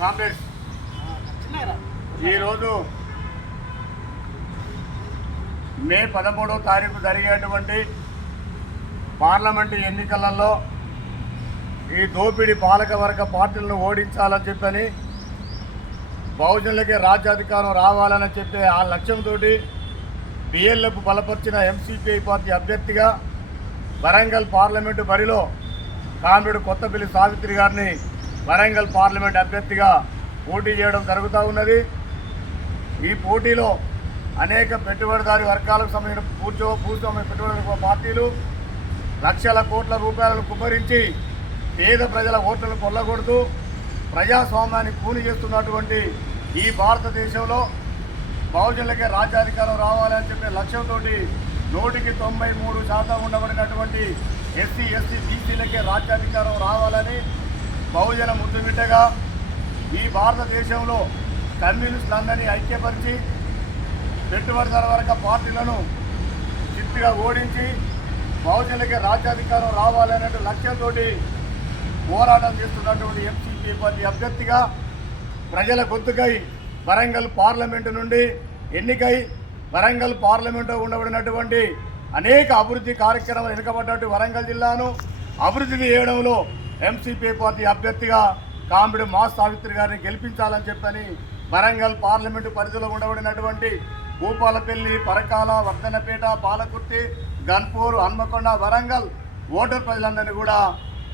కాంగ్రెస్ ఈరోజు మే 13వ తారీఖు జరిగేటువంటి పార్లమెంటు ఎన్నికలలో ఈ దోపిడీ పాలకవర్గ పార్టీలను ఓడించాలని చెప్పని బహుజనులకే రాజ్యాధికారం రావాలని చెప్పే ఆ లక్ష్యంతో బిఎల్ఎఫ్ బలపరిచిన ఎంసీపీఐ పార్టీ అభ్యర్థిగా వరంగల్ పార్లమెంటు బరిలో కామ్రేడ్ కొత్తపల్లి సావిత్రి గారిని వరంగల్ పార్లమెంట్ అభ్యర్థిగా పోటీ చేయడం జరుగుతూ ఉన్నది. ఈ పోటీలో అనేక పెట్టుబడిదారీ వర్గాలకు సంబంధించిన భూస్వామ్య పెట్టుబడి పార్టీలు లక్షల కోట్ల రూపాయలను కుమ్మరించి పేద ప్రజల ఓట్లను కొల్లగొడుతూ ప్రజాస్వామ్యాన్ని కూని చేస్తున్నటువంటి ఈ భారతదేశంలో బహుజనులకే రాజ్యాధికారం రావాలని చెప్పే లక్ష్యంతో 193% ఉండబడినటువంటి ఎస్సీ బీసీలకే రాజ్యాధికారం రావాలని బహుజన ముద్దుబిడ్డగా ఈ భారతదేశంలో కమ్యూనిస్టులందరినీ ఐక్యపరిచి పెట్టుబడిదారు వర్గ పార్టీలను చిత్తుగా ఓడించి బహుజనులకే రాజ్యాధికారం రావాలనే లక్ష్యంతో పోరాటం చేస్తున్నటువంటి ఎంసీపీ పార్టీ అభ్యర్థిగా ప్రజల గొంతుకై వరంగల్ పార్లమెంటు నుండి ఎన్నికై వరంగల్ పార్లమెంటులో ఉండబడినటువంటి అనేక అభివృద్ధి కార్యక్రమాలు వెనుకబడ్డట్టు వరంగల్ జిల్లాను అభివృద్ధి చేయడంలో ఎంసీపీ పార్టీ అభ్యర్థిగా కామ్రేడ్ మా సావిత్రి గారిని గెలిపించాలని చెప్పని వరంగల్ పార్లమెంటు పరిధిలో ఉండబడినటువంటి భూపాలపల్లి, పరకాల, వర్ధనపేట, పాలకుర్తి, గన్పూర్, హన్మకొండ, వరంగల్ ఓటర్ ప్రజలందరినీ కూడా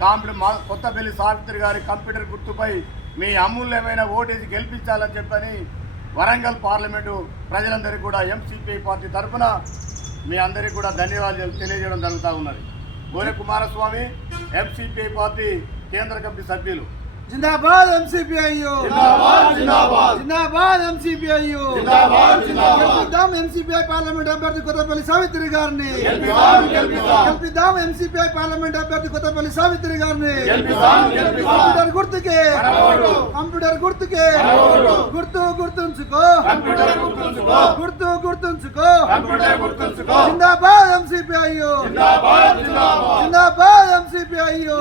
కామ్రేడ్ మా కొత్తపల్లి సావిత్రి గారి కంప్యూటర్ గుర్తుపై మీ అమూల్యమైన ఓటేసి గెలిపించాలని చెప్పని వరంగల్ పార్లమెంటు ప్రజలందరికీ కూడా ఎంసీపీ పార్టీ తరఫున మీ అందరికీ కూడా ధన్యవాదాలు తెలియజేయడం జరుగుతూ ఉన్నది. గోనె కుమారస్వామి ఎంసీపీ పార్టీ కేంద్ర కమిటీ సభ్యులు. जिंदाबाद एमसीपीआईयू जिंदाबाद जिंदाबाद जिंदाबाद एमसीपीआईयू जिंदाबाद जिंदाबाद गెలుపుదాం ఎంసీపీఐ పార్లమెంట్ అభ్యర్థి కొత్తపల్లి సావిత్రి గారిని గెలుపుదాం ఎంసీపీఐ పార్లమెంట్ అభ్యర్థి కొత్తపల్లి సావిత్రి గారిని కంప్యూటర్ గుర్తుకే గుర్తు గుర్తుంచుకో जिंदाबाद एमसीपीआईयू जिंदाबाद एमसीपीआईयू